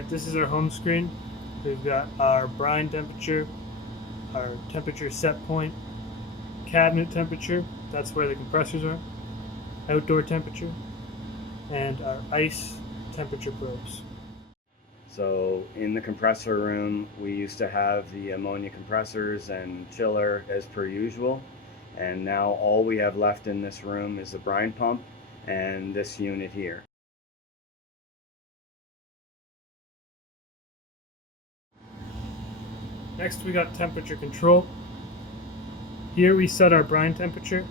Alright, this is our home screen. We've got our brine temperature, our temperature set point, cabinet temperature, that's where the compressors are, outdoor temperature, and our ice temperature probes. So in the compressor room, we used to have the ammonia compressors and chiller as per usual. And now all we have left in this room is the brine pump and this unit here. Next we got temperature control. Here we set our brine temperature.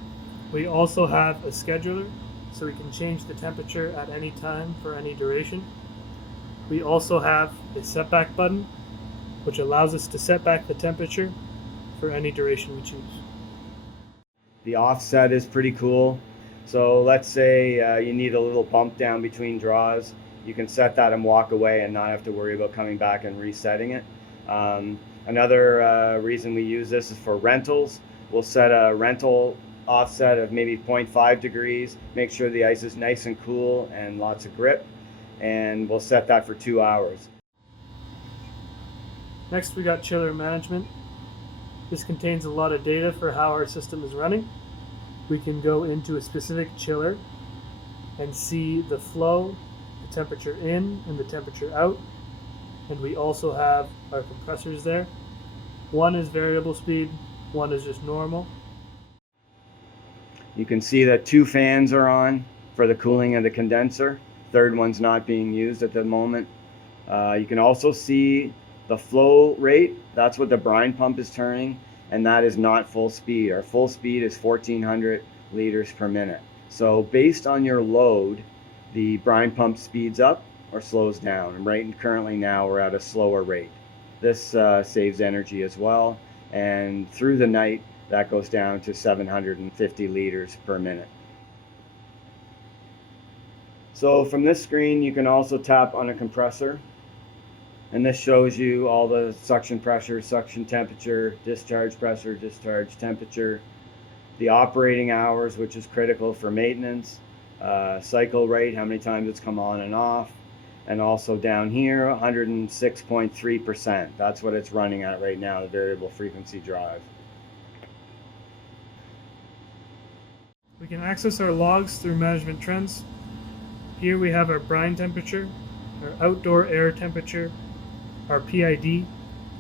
We also have a scheduler, so we can change the temperature at any time for any duration. We also have a setback button, which allows us to set back the temperature for any duration we choose. The offset is pretty cool. So let's say you need a little bump down between draws. You can set that and walk away and not have to worry about coming back and resetting it. Another reason we use this is for rentals. We'll set a rental offset of maybe 0.5 degrees, make sure the ice is nice and cool and lots of grip, and we'll set that for 2 hours. Next we got chiller management. This contains a lot of data for how our system is running. We can go into a specific chiller and see the flow, the temperature in and the temperature out. And we also have our compressors there. One is variable speed, one is just normal. You can see that 2 fans are on for the cooling of the condenser. Third one's not being used at the moment. You can also see the flow rate. That's what the brine pump is turning, and that is not full speed. Our full speed is 1400 liters per minute. So based on your load, the brine pump speeds up or slows down. And currently now we're at a slower rate. This saves energy as well, and through the night that goes down to 750 liters per minute. So from this screen you can also tap on a compressor, and this shows you all the suction pressure, suction temperature, discharge pressure, discharge temperature, the operating hours, which is critical for maintenance, cycle rate, how many times it's come on and off, and also down here 106.3%. That's what it's running at right now, the variable frequency drive. We can access our logs through management trends. Here we have our brine temperature, our outdoor air temperature, our PID.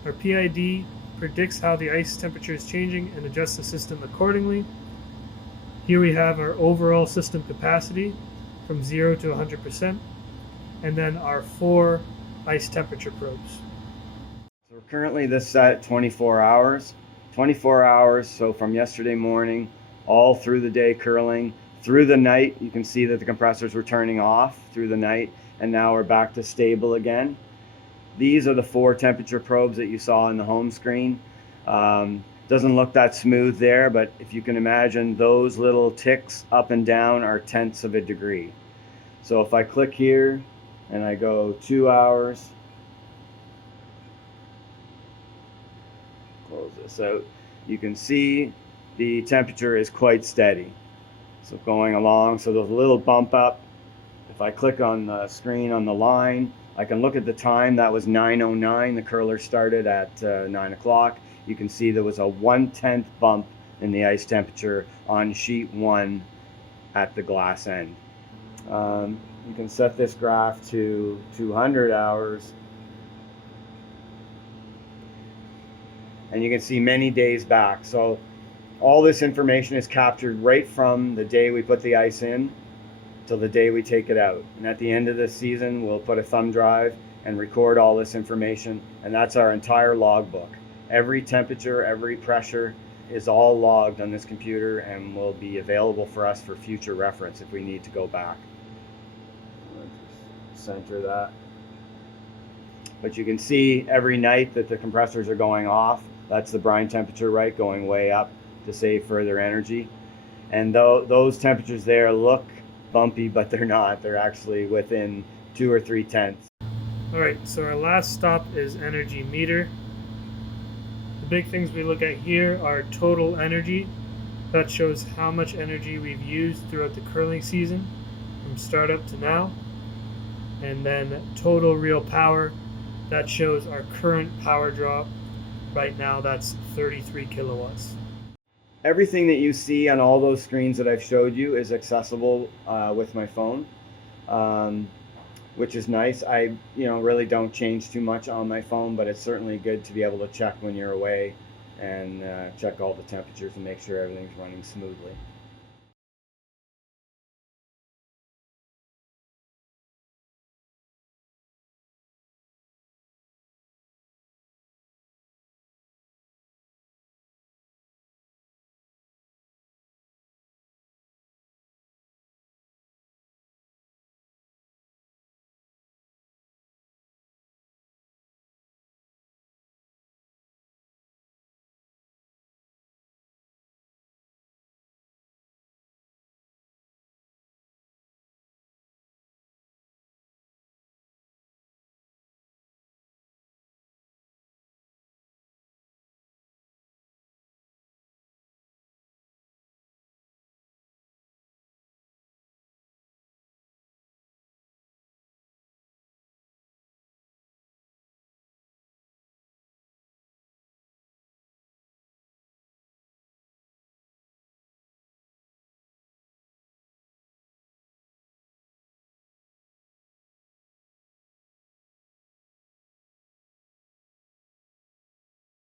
Our PID predicts how the ice temperature is changing and adjusts the system accordingly. Here we have our overall system capacity from 0 to 100%, and then our 4 ice temperature probes. So we're currently this set 24 hours. 24 hours, so from yesterday morning all through the day curling. Through the night, you can see that the compressors were turning off through the night, and now we're back to stable again. These are the 4 temperature probes that you saw in the home screen. Doesn't look that smooth there, but if you can imagine, those little ticks up and down are tenths of a degree. So if I click here and I go 2 hours, close this out, you can see the temperature is quite steady. So going along, so there's a little bump up. If I click on the screen on the line, I can look at the time. That was 9:09. The curler started at 9 o'clock. You can see there was a 1/10 bump in the ice temperature on sheet 1 at the glass end. You can set this graph to 200 hours. And you can see many days back. So all this information is captured right from the day we put the ice in till the day we take it out. And at the end of the season, we'll put a thumb drive and record all this information, and that's our entire logbook. Every temperature, every pressure is all logged on this computer and will be available for us for future reference if we need to go back. Just center that. But you can see every night that the compressors are going off. That's the brine temperature, right, going way up to save further energy. And those temperatures there look bumpy, but they're not. They're actually within 2 or 3 tenths. Alright, so our last stop is energy meter. The big things we look at here are total energy. That shows how much energy we've used throughout the curling season from startup to now. And then total real power, that shows our current power drop. Right now, that's 33 kilowatts. Everything that you see on all those screens that I've showed you is accessible with my phone, which is nice. I really don't change too much on my phone, but it's certainly good to be able to check when you're away and check all the temperatures and make sure everything's running smoothly.